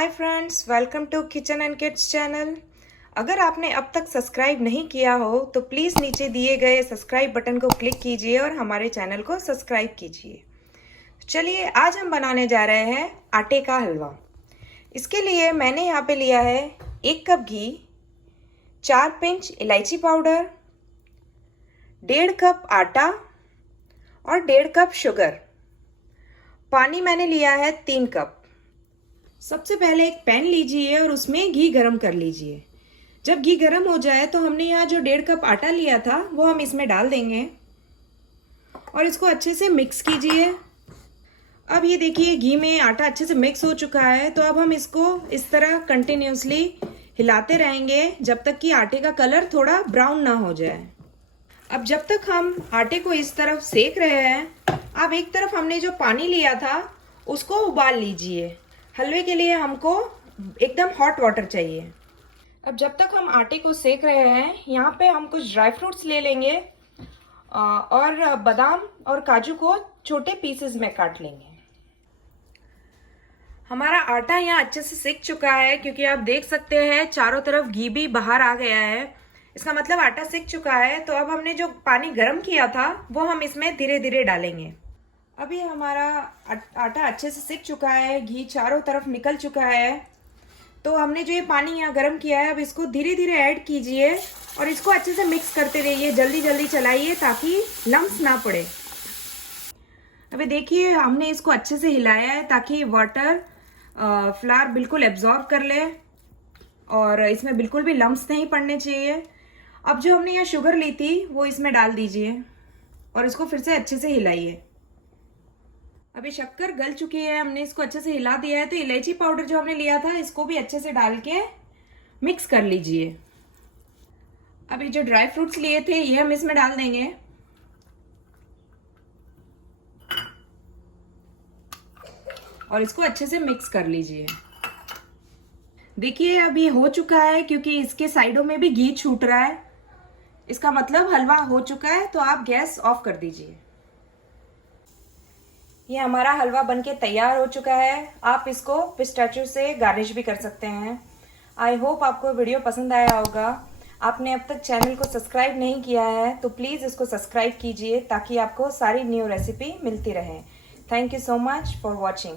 Hi friends, welcome to kitchen and kids channel. अगर आपने अब तक सब्सक्राइब नहीं किया हो तो प्लीज़ नीचे दिए गए सब्सक्राइब बटन को क्लिक कीजिए और हमारे चैनल को सब्सक्राइब कीजिए। चलिए आज हम बनाने जा रहे हैं आटे का हलवा। इसके लिए मैंने यहाँ पे लिया है 1 कप घी, 4 पिंच इलायची पाउडर, 1.5 कप आटा और 1.5 कप शुगर। पानी मैंने लिया है 3 कप। सबसे पहले एक पैन लीजिए और उसमें घी गरम कर लीजिए। जब घी गरम हो जाए तो हमने यहाँ जो 1.5 कप आटा लिया था वो हम इसमें डाल देंगे और इसको अच्छे से मिक्स कीजिए। अब ये देखिए घी में आटा अच्छे से मिक्स हो चुका है, तो अब हम इसको इस तरह कंटिन्यूसली हिलाते रहेंगे जब तक कि आटे का कलर थोड़ा ब्राउन ना हो जाए। अब जब तक हम आटे को इस तरफ सेक रहे हैं, अब एक तरफ हमने जो पानी लिया था उसको उबाल लीजिए। हलवे के लिए हमको एकदम हॉट वाटर चाहिए। अब जब तक हम आटे को सेक रहे हैं, यहाँ पे हम कुछ ड्राई फ्रूट्स ले लेंगे और बादाम और काजू को छोटे पीसेस में काट लेंगे। हमारा आटा यहाँ अच्छे से सेक चुका है, क्योंकि आप देख सकते हैं चारों तरफ घी भी बाहर आ गया है। इसका मतलब आटा सेक चुका है। तो अब हमने जो पानी गर्म किया था वो हम इसमें धीरे धीरे डालेंगे। अभी हमारा आटा अच्छे से सिक चुका है, घी चारों तरफ निकल चुका है। तो हमने जो ये पानी यहाँ गर्म किया है, अब इसको धीरे धीरे ऐड कीजिए और इसको अच्छे से मिक्स करते रहिए। जल्दी जल्दी चलाइए ताकि लम्स ना पड़े। अभी देखिए हमने इसको अच्छे से हिलाया है ताकि वाटर फ्लावर बिल्कुल एब्जॉर्ब कर ले और इसमें बिल्कुल भी लम्स नहीं पड़ने चाहिए। अब जो हमने यहाँ शुगर ली थी वो इसमें डाल दीजिए और इसको फिर से अच्छे से हिलाइए। अभी शक्कर गल चुकी है, हमने इसको अच्छे से हिला दिया है। तो इलायची पाउडर जो हमने लिया था इसको भी अच्छे से डाल के मिक्स कर लीजिए। अभी जो ड्राई फ्रूट्स लिए थे ये हम इसमें डाल देंगे और इसको अच्छे से मिक्स कर लीजिए। देखिए अभी हो चुका है, क्योंकि इसके साइडों में भी घी छूट रहा है। इसका मतलब हलवा हो चुका है। तो आप गैस ऑफ कर दीजिए। ये हमारा हलवा बनके तैयार हो चुका है। आप इसको पिस्ताचियो से गार्निश भी कर सकते हैं। आई होप आपको वीडियो पसंद आया होगा। आपने अब तक चैनल को सब्सक्राइब नहीं किया है तो प्लीज़ इसको सब्सक्राइब कीजिए ताकि आपको सारी न्यू रेसिपी मिलती रहे। Thank you so much for watching.